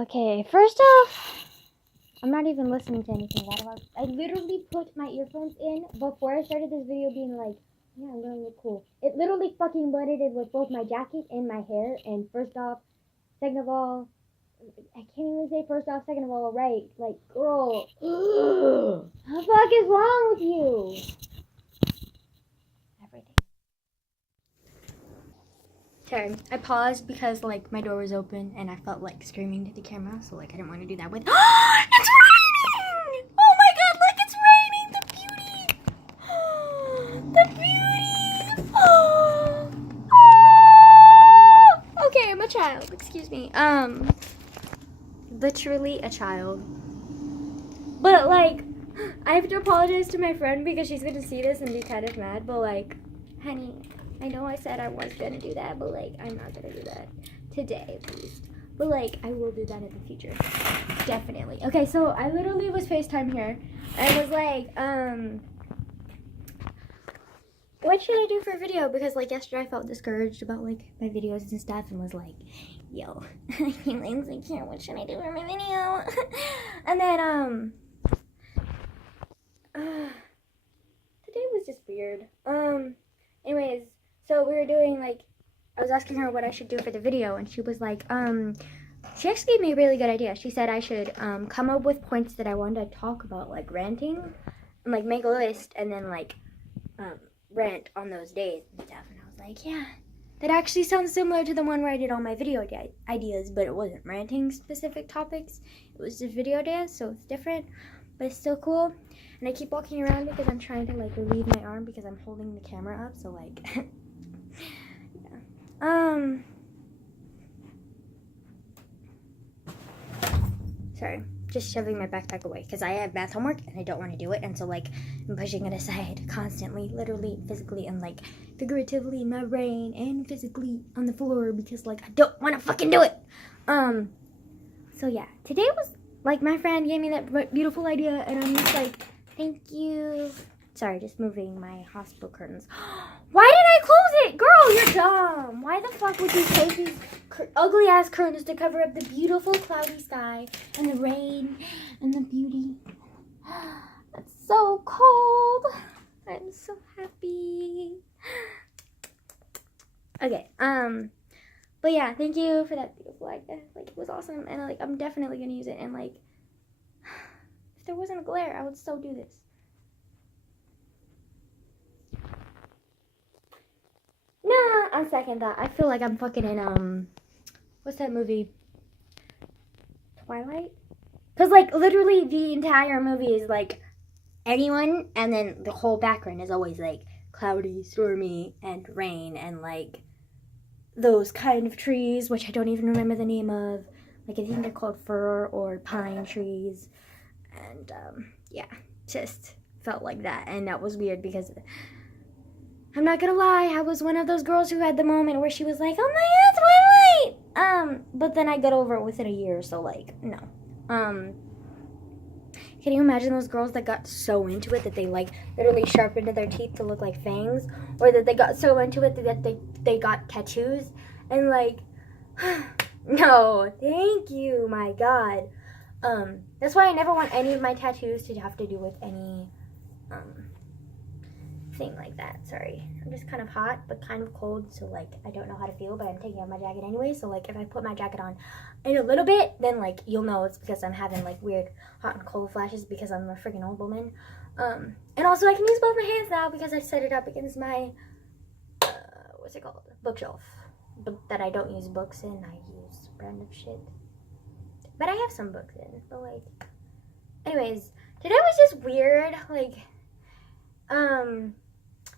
Okay, first off, I'm not even listening to anything. I literally put my earphones in before I started this video being like, yeah, I'm gonna look cool. It literally fucking blended in with both my jacket and my hair. And first off, second of all, I can't even say first off, second of all, right? Like, girl, what the fuck is wrong with you? Everything. Sorry, I paused because like my door was open and I felt like screaming to the camera, so like I didn't want to do that with. It's raining! Oh my god, look, it's raining! The beauty! Oh. Okay, I'm a child. Excuse me. Literally a child. But like, I have to apologize to my friend because she's gonna see this and be kind of mad. But like, honey, I know I said I was gonna do that, but like, I'm not gonna do that today, at least. But like, I will do that in the future, definitely. Okay, so I literally was FaceTime here, and I was like, what should I do for a video? Because like yesterday I felt discouraged about like my videos and stuff, and was like, yo, I feel insecure. What should I do for my video? And then today was just weird. Anyways, so we were doing like, I was asking her what I should do for the video, and she was like, she actually gave me a really good idea. She said I should come up with points that I wanted to talk about, like ranting, and like make a list, and then like rant on those days and stuff. And I was like, yeah, that actually sounds similar to the one where I did all my video ideas, but it wasn't ranting specific topics. It was just video ideas, so it's different, but it's still cool. And I keep walking around because I'm trying to like relieve my arm because I'm holding the camera up, so like yeah. Sorry, just shoving my backpack away because I have math homework and I don't want to do it, and so like I'm pushing it aside constantly, literally, physically, and like figuratively in my brain and physically on the floor because like I don't want to fucking do it. So yeah, today was like my friend gave me that beautiful idea, and I'm just like, thank you. Sorry, just moving my hospital curtains. Why did I close it? Girl, you're dumb. Why the fuck would you take these ugly ass curtains to cover up the beautiful cloudy sky and the rain and the beauty? It's so cold. I'm so happy. Okay, but yeah, thank you for that beautiful idea. Like, it was awesome, and like I'm definitely gonna use it, and like if there wasn't a glare, I would still do this. Nah, on second thought, I feel like I'm fucking in, what's that movie? Twilight? Because, like, literally the entire movie is, like, anyone, and then the whole background is always, like, cloudy, stormy, and rain, and, like, those kind of trees, which I don't even remember the name of. Like, I think they're called fir or pine trees. And, yeah, just felt like that, and that was weird because I'm not gonna lie, I was one of those girls who had the moment where she was like, oh my god, Twilight! But then I got over it within a year, so like, no. Can you imagine those girls that got so into it that they like literally sharpened their teeth to look like fangs? Or that they got so into it that they got tattoos? And like, no, thank you, my god. That's why I never want any of my tattoos to have to do with any, thing like that. Sorry, I'm just kind of hot but kind of cold, so like I don't know how to feel, but I'm taking off my jacket anyway, so like if I put my jacket on in a little bit, then like you'll know it's because I'm having like weird hot and cold flashes because I'm a freaking old woman. And also I can use both my hands now because I set it up against my what's it called, bookshelf, but that I don't use books in. I use random shit, but I have some books in. But like, anyways, today was just weird. Like,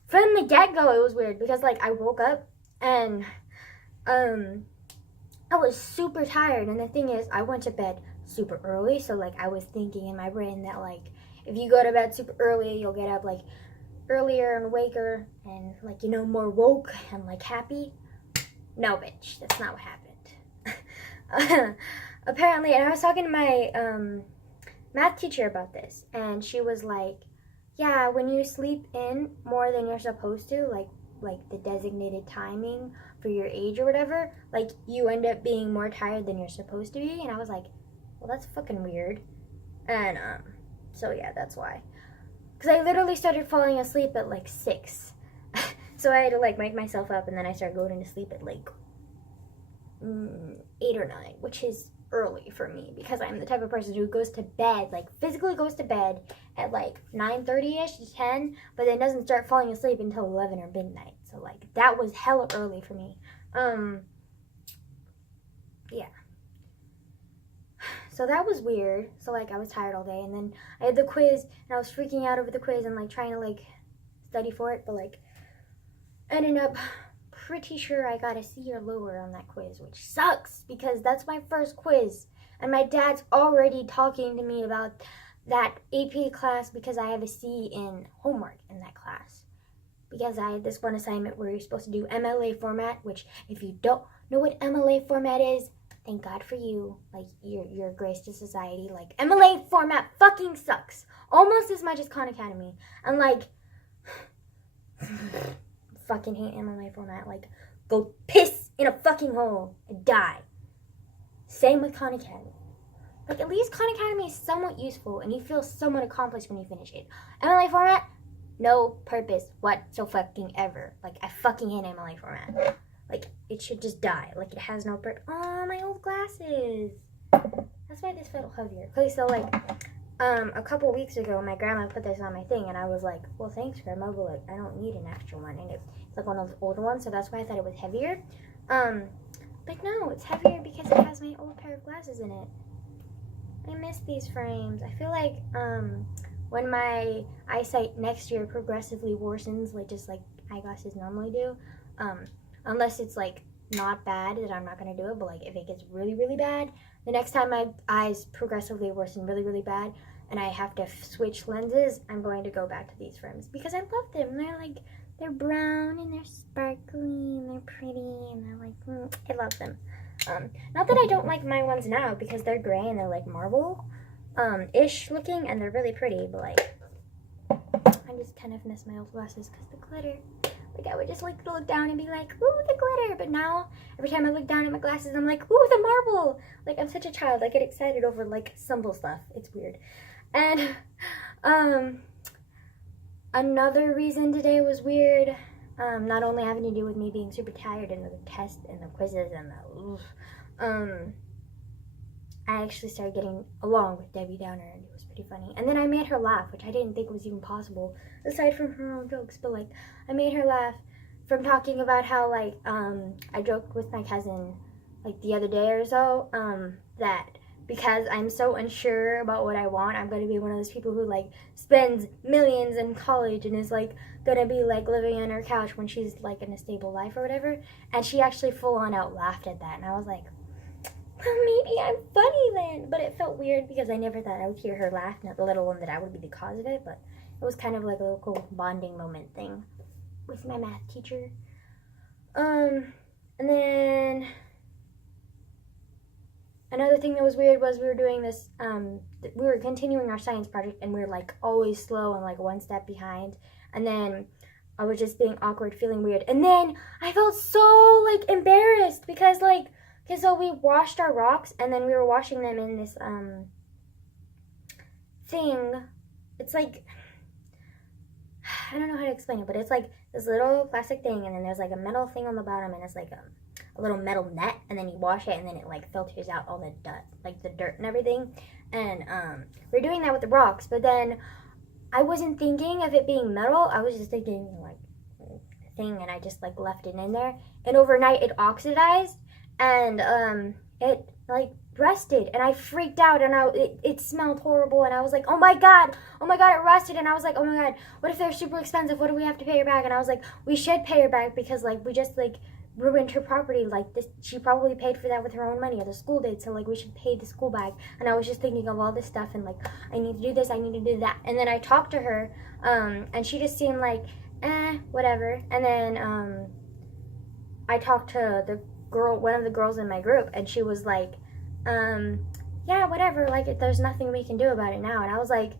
from the get-go, it was weird because, like, I woke up and, I was super tired. And the thing is, I went to bed super early. So, like, I was thinking in my brain that, like, if you go to bed super early, you'll get up, like, earlier and waker and, like, you know, more woke and, like, happy. No, bitch. That's not what happened. Apparently, and I was talking to my, math teacher about this. And she was like, yeah, when you sleep in more than you're supposed to, like the designated timing for your age or whatever, like, you end up being more tired than you're supposed to be. And I was like, well, that's fucking weird. And, so yeah, that's why. Because I literally started falling asleep at, like, 6. So I had to, like, wake myself up, and then I started going to sleep at, like, 8 or 9, which is early for me, because I'm the type of person who goes to bed, like, physically goes to bed at, like, 9:30ish to 10, but then doesn't start falling asleep until 11 or midnight. So, like, that was hella early for me. Yeah. So that was weird. So, like, I was tired all day, and then I had the quiz, and I was freaking out over the quiz and, like, trying to, like, study for it, but, like, ended up pretty sure I got a C or lower on that quiz, which sucks, because that's my first quiz, and my dad's already talking to me about that AP class because I have a C in homework in that class, because I had this one assignment where you're supposed to do MLA format, which, if you don't know what MLA format is, thank God for you. Like, you're a grace to society. Like, MLA format fucking sucks. Almost as much as Khan Academy. And, like, fucking hate MLA format. Like, go piss in a fucking hole and die. Same with Khan Academy. Like, at least Khan Academy is somewhat useful, and you feel somewhat accomplished when you finish it. MLA format, no purpose whatsoever. Like, I fucking hate MLA format. Like, it should just die. Like, it has no purpose. Oh, my old glasses. That's why this felt heavier. Okay, so, like, a couple weeks ago, my grandma put this on my thing, and I was like, well, thanks, Grandma, but, like, I don't need an extra one. And it's like one of those older ones, so that's why I thought it was heavier. But no, it's heavier because it has my old pair of glasses in it. I miss these frames. I feel like, when my eyesight next year progressively worsens, like, just like eyeglasses normally do, unless it's, like, not bad, that I'm not going to do it, but, like, if it gets really, really bad, the next time my eyes progressively worsen really, really bad, and I have to switch lenses, I'm going to go back to these frames, because I love them. They're, like, they're brown, and they're sparkly, and they're pretty, and they're, like, I love them. Not that I don't like my ones now, because they're gray, and they're, like, marble, ish looking, and they're really pretty, but, like, I just kind of miss my old glasses, because the glitter. Like, I would just, like, look down and be like, ooh, the glitter. But now, every time I look down at my glasses, I'm like, ooh, the marble. Like, I'm such a child. I get excited over, like, simple stuff. It's weird. And, another reason today was weird, not only having to do with me being super tired and the test and the quizzes and I actually started getting along with Debbie Downer, and it was pretty funny. And then I made her laugh, which I didn't think was even possible, aside from her own jokes. But, like, I made her laugh from talking about how, like, I joked with my cousin, like, the other day or so, that because I'm so unsure about what I want, I'm going to be one of those people who, like, spends millions in college and is, like, going to be, like, living on her couch when she's, like, in a stable life or whatever. And she actually full-on out laughed at that, and I was like, well, maybe I'm funny then. But it felt weird because I never thought I would hear her laugh, let alone that I would be the cause of it. But it was kind of like a little cool bonding moment thing with my math teacher. And then another thing that was weird was we were doing this, we were continuing our science project, and we were, like, always slow and, like, one step behind. And then I was just being awkward, feeling weird. And then I felt so, like, embarrassed because, like, so we washed our rocks, and then we were washing them in this, thing. It's like, I don't know how to explain it, but it's like this little plastic thing, and then there's, like, a metal thing on the bottom, and it's like a little metal net, and then you wash it, and then it, like, filters out all the dust, like, the dirt and everything. And we're doing that with the rocks, but then I wasn't thinking of it being metal. I was just thinking, like, thing, and I just, like, left it in there, and overnight it oxidized. And it, like, rusted, and I freaked out, and it smelled horrible, and I was like, oh my god, it rusted. And I was like, oh my god, what if they're super expensive? What do we have to pay her back? And I was like, we should pay her back, because, like, we just, like, ruined her property. Like, this, she probably paid for that with her own money, or the school did, so, like, we should pay the school back. And I was just thinking of all this stuff, and, like, I need to do this, I need to do that. And then I talked to her, and she just seemed like, whatever. And then I talked to one of the girls in my group, and she was like, yeah, whatever, like, there's nothing we can do about it now. And I was like,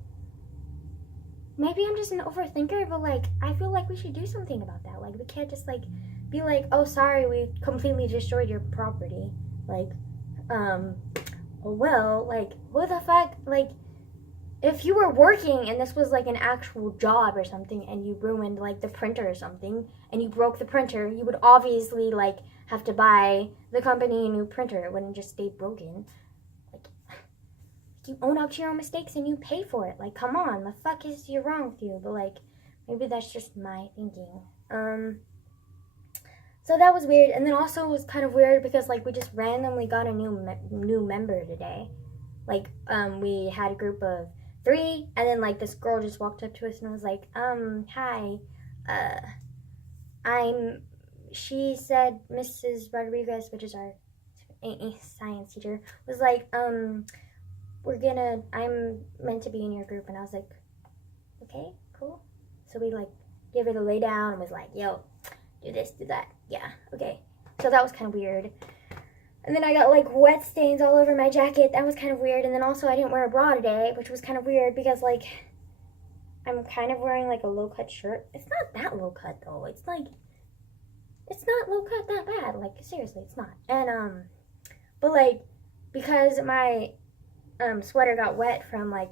maybe I'm just an overthinker, but, like, I feel like we should do something about that. Like, we can't just, like, be like, oh, sorry, we completely destroyed your property. Like, well, like, what the fuck? Like, if you were working and this was like an actual job or something and you ruined like the printer or something and you broke the printer, you would obviously like have to buy the company a new printer. It wouldn't just stay broken. Like, you own up to your own mistakes and you pay for it. Like, come on, the fuck is wrong with you? But like, maybe that's just my thinking. So that was weird. And then also it was kind of weird because like we just randomly got a new member today. Like, we had a group of 3, and then like this girl just walked up to us and was like, hi, she said Mrs. Rodriguez, which is our science teacher, was like, I'm meant to be in your group. And I was like, okay, cool. So we like gave her the lay down and was like, yo, do this, do that. Yeah, okay. So that was kind of weird. And then I got like wet stains all over my jacket. That was kind of weird. And then also I didn't wear a bra today, which was kind of weird because like I'm kind of wearing like a low cut shirt. It's not that low cut though. It's like, it's not low cut that bad. Like seriously, it's not. And but like because my sweater got wet from like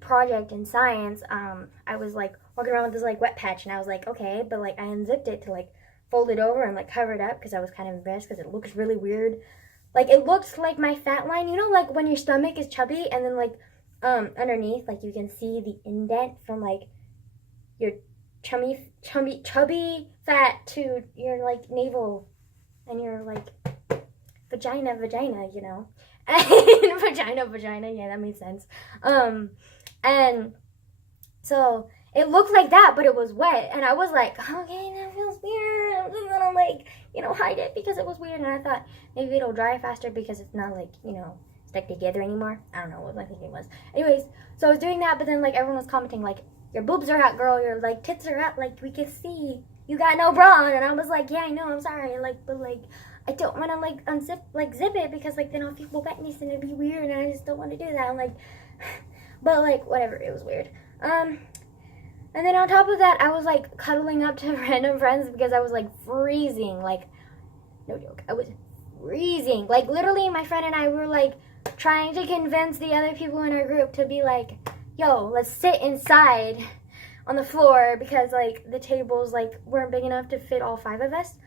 project in science, I was like walking around with this like wet patch, and I was like, okay, but like I unzipped it to like fold it over and like cover it up because I was kind of embarrassed because it looks really weird. Like it looks like my fat line, you know, like when your stomach is chubby and then like underneath, like you can see the indent from like your chubby fat to your like navel and your like vagina, you know. And vagina, yeah, that makes sense. And so it looked like that, but it was wet, and I was like, okay, that feels weird. I'm just gonna like, you know, hide it because it was weird, and I thought maybe it'll dry faster because it's not like, you know, stuck together anymore. I don't know what my thinking was. Anyways, so I was doing that, but then like everyone was commenting like, your boobs are out, girl, your like tits are out, like we can see you got no bra on, and I was like, yeah, I know, I'm sorry, like, but like I don't want to like unzip, like zip it because like then I'll feel wetness and it'd be weird, and I just don't want to do that. I'm like, but like whatever, it was weird. And then on top of that, I was like cuddling up to random friends because I was like freezing. Like, no joke, I was freezing. Like literally my friend and I were like trying to convince the other people in our group to be like, yo, let's sit inside on the floor because like the tables like weren't big enough to fit all 5 of us.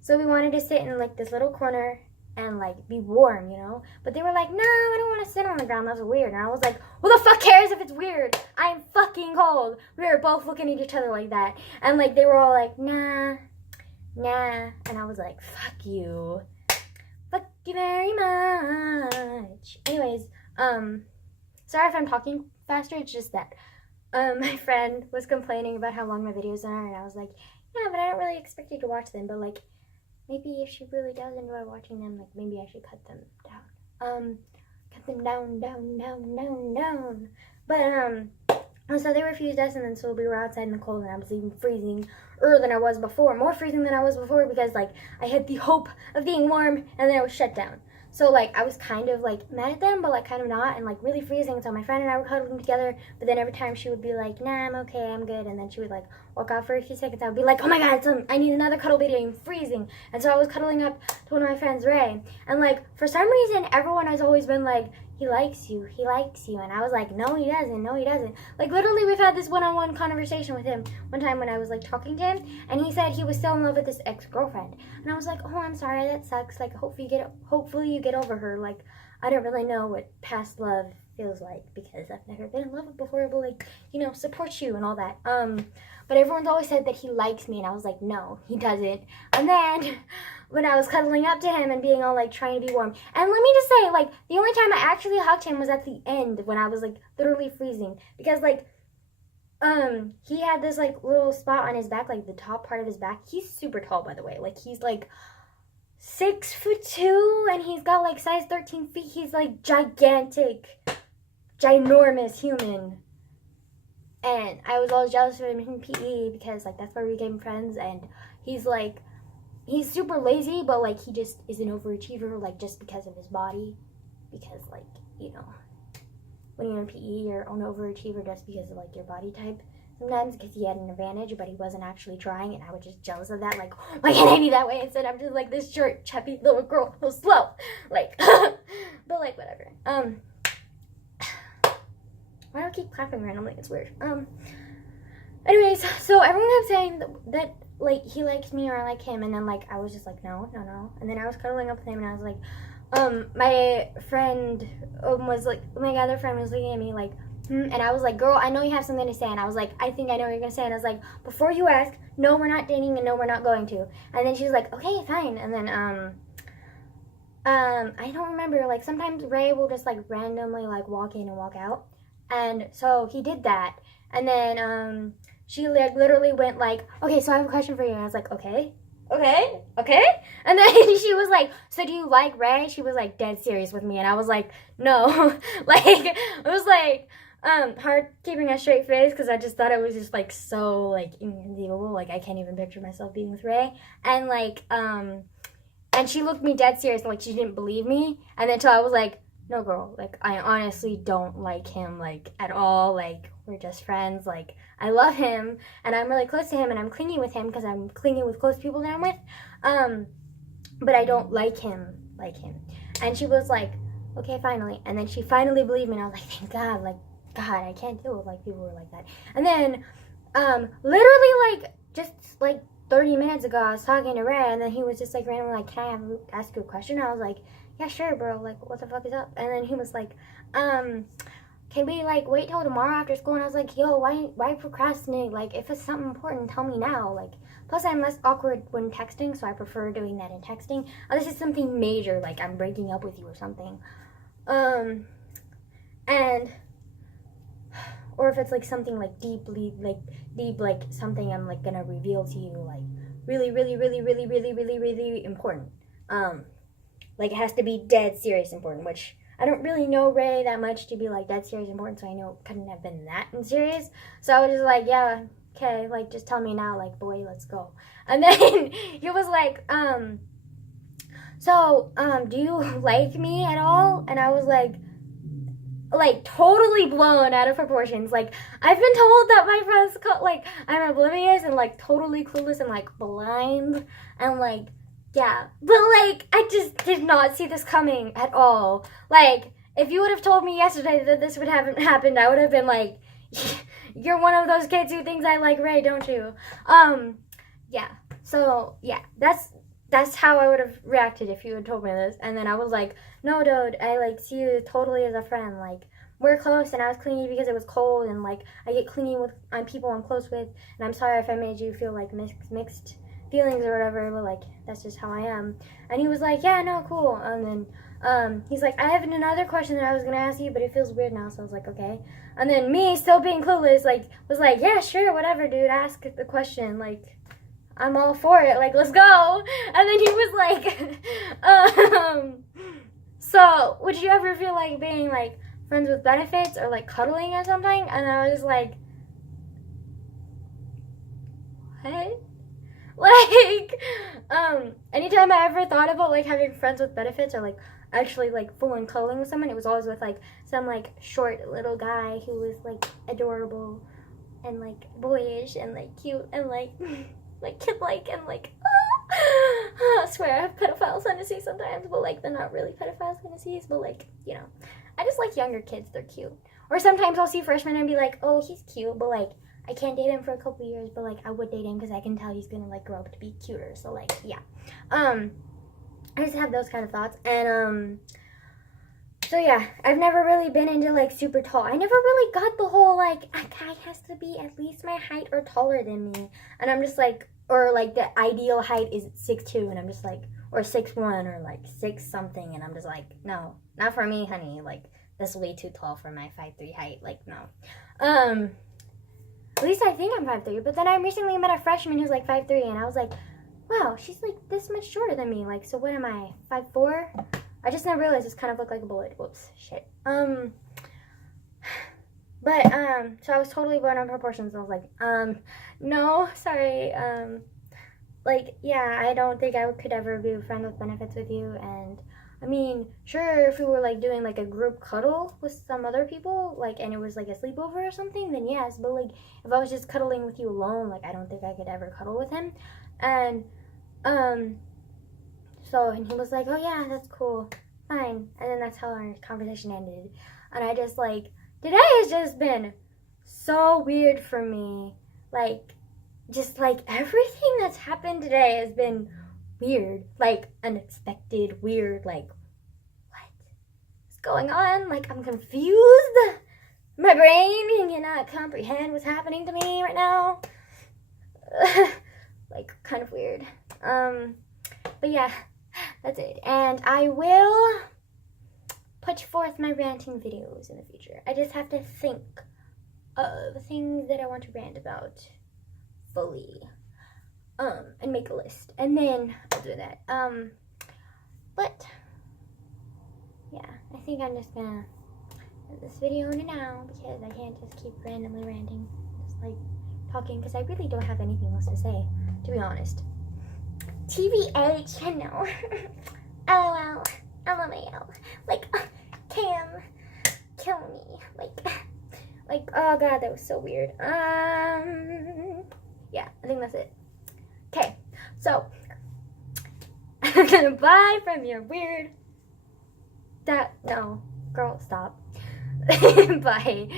So we wanted to sit in like this little corner and like be warm, you know, but they were like, no, I don't want to sit on the ground, that's weird. And I was like, who the fuck cares if it's weird? I am fucking cold. We were both looking at each other like that, and like they were all like, nah, and I was like, fuck you very much. Anyways, sorry if I'm talking faster, it's just that my friend was complaining about how long my videos are, and I was like, yeah, but I don't really expect you to watch them, but like maybe if she really does enjoy watching them, like maybe I should cut them down. Cut them down. But so they refused us, and then so we were outside in the cold, and I was even freezing than I was before, more freezing than I was before because like I had the hope of being warm, and then I was shut down. So like I was kind of like mad at them, but like kind of not, and like really freezing. So my friend and I were cuddling together, but then every time she would be like, nah, I'm okay, I'm good, and then she would like walk out for a few seconds. I would be like, oh my god, I need another cuddle baby, I'm freezing. And so I was cuddling up to one of my friends, Ray, and like for some reason everyone has always been like, he likes you, and I was like, no he doesn't. Like literally we've had this one-on-one conversation with him one time when I was like talking to him, and he said he was still in love with his ex-girlfriend, and I was like, oh, I'm sorry, that sucks, like hopefully you get over her. Like I don't really know what past love feels like because I've never been in love before, but like, you know, support you and all that. But everyone's always said that he likes me, and I was like, no, he doesn't. And then when I was cuddling up to him and being all like trying to be warm, and let me just say, like the only time I actually hugged him was at the end when I was like literally freezing, because like he had this like little spot on his back, like the top part of his back. He's super tall, by the way. Like he's like 6'2", and he's got like size 13 feet. He's like gigantic, ginormous human. And I was always jealous of him in PE because like that's why we became friends. And he's super lazy, but like he just is an overachiever, like just because of his body. Because like, you know, when you're in PE, you're an overachiever just because of like your body type. sometimes because he had an advantage, but he wasn't actually trying, and I was just jealous of that. Like, why can't I be that way? Instead, I'm just like this short, chubby little girl, so slow. Like, but like whatever. Why do I keep clapping randomly? It's weird. Anyways, so everyone kept saying that like he likes me or I like him, and then like I was just like no, and then I was cuddling up with him, and I was like, my friend was like, my other friend was looking at me like, and I was like, girl, I know you have something to say, and I was like, I think I know what you're gonna say, and I was like, before you ask, no, we're not dating, and no, we're not going to, and then she was like, okay, fine, and then I don't remember, like sometimes Ray will just like randomly like walk in and walk out, and so he did that, and then she like literally went like, okay, so I have a question for you, and I was like, okay, and then she was like, so do you like Ray? She was like dead serious with me, and I was like, no. Like it was like hard keeping a straight face because I just thought it was just like so like inconceivable, like I can't even picture myself being with Ray, and like and she looked me dead serious, like she didn't believe me, and then until I was like, no girl, like I honestly don't like him like at all, like we're just friends, like I love him and I'm really close to him and I'm clingy with him because I'm clingy with close people that I'm with, but I don't like him. And she was like, okay, finally, and then she finally believed me, and I was like, thank God, like God, I can't deal with like people who are like that. And then literally like just like 30 minutes ago I was talking to Ray, and then he was just like randomly like, can I ask you a question? I was like, yeah, sure, bro, like what the fuck is up? And then he was like, can we like wait till tomorrow after school? And I was like, yo, why procrastinate? Like if it's something important, tell me now. Like plus I'm less awkward when texting, so I prefer doing that in texting. Unless it's something major, like I'm breaking up with you or something, and or if it's like something like deep like something I'm like gonna reveal to you, like really important, like it has to be dead serious important, which I don't really know Ray that much to be like dead serious important, so I know it couldn't have been that serious. So I was just like, yeah, okay, like just tell me now, like boy, let's go. And then he was like, so do you like me at all? And I was like totally blown out of proportions. Like I've been told that my friends like I'm oblivious and like totally clueless and like blind and like yeah, but like I just did not see this coming at all. Like if you would have told me yesterday that this would have happened, I would have been like, you're one of those kids who thinks I like Ray, don't you? Yeah, so yeah, that's how I would have reacted if you had told me this. And then I was like, no, dude, I like see you totally as a friend. Like we're close, and I was clingy because it was cold, and like I get clingy with people I'm close with, and I'm sorry if I made you feel like mixed feelings or whatever, but like that's just how I am. And he was like, yeah, no, cool. And then he's like, I have another question that I was gonna ask you, but it feels weird now. So I was like, okay. And then me, still being clueless, like was like, yeah, sure, whatever, dude, ask the question, like I'm all for it, like let's go. And then he was like, so would you ever feel like being like friends with benefits or like cuddling or something? And I was like, what? Like anytime I ever thought about like having friends with benefits or like actually like full on cuddling with someone, it was always with like some like short little guy who was like adorable and like boyish and like cute and like like kid like and like I swear I have pedophile fantasies sometimes, but like they're not really pedophile fantasies, but like, you know, I just like younger kids, they're cute. Or sometimes I'll see freshmen and be like, oh, he's cute, but like I can't date him for a couple years, but like I would date him because I can tell he's gonna like grow up to be cuter. So like yeah, I just have those kind of thoughts. And so yeah, I've never really been into like super tall. I never really got the whole like a guy has to be at least my height or taller than me, and I'm just like, or like the ideal height is 6'2", and I'm just like, or 6'1", or like 6 something, and I'm just like, no, not for me, honey. Like that's way too tall for my 5'3" height. Like no. At least I think I'm 5'3", but then I recently met a freshman who's like 5'3", and I was like, wow, she's like this much shorter than me. Like, so what am I, 5'4"? I just now realized this kind of looked like a bullet. Whoops, shit. But, so I was totally blown out of proportions. I was like, no, sorry. Like, yeah, I don't think I could ever be a friend with benefits with you, and, I mean, sure, if we were like doing like a group cuddle with some other people, like, and it was like a sleepover or something, then yes. But like, if I was just cuddling with you alone, like, I don't think I could ever cuddle with him. And so, and he was like, oh yeah, that's cool, fine. And then that's how our conversation ended. And I just like, today has just been so weird for me. Like, just like everything that's happened today has been weird, like unexpected, weird, like what's going on? Like, I'm confused. My brain cannot comprehend what's happening to me right now. Like, kind of weird. But yeah, that's it. And I will put forth my ranting videos in the future. I just have to think of things that I want to rant about fully. And make a list. And then I'll do that. But yeah, I think I'm just gonna end this video now because I can't just keep randomly ranting. Just like talking because I really don't have anything else to say, to be honest. TBH, you know. LOL. LMAO. Like, Cam, kill me. Like, oh god, that was so weird. Yeah, I think that's it. Okay, so I'm gonna buy from your weird. No, girl, stop. Bye.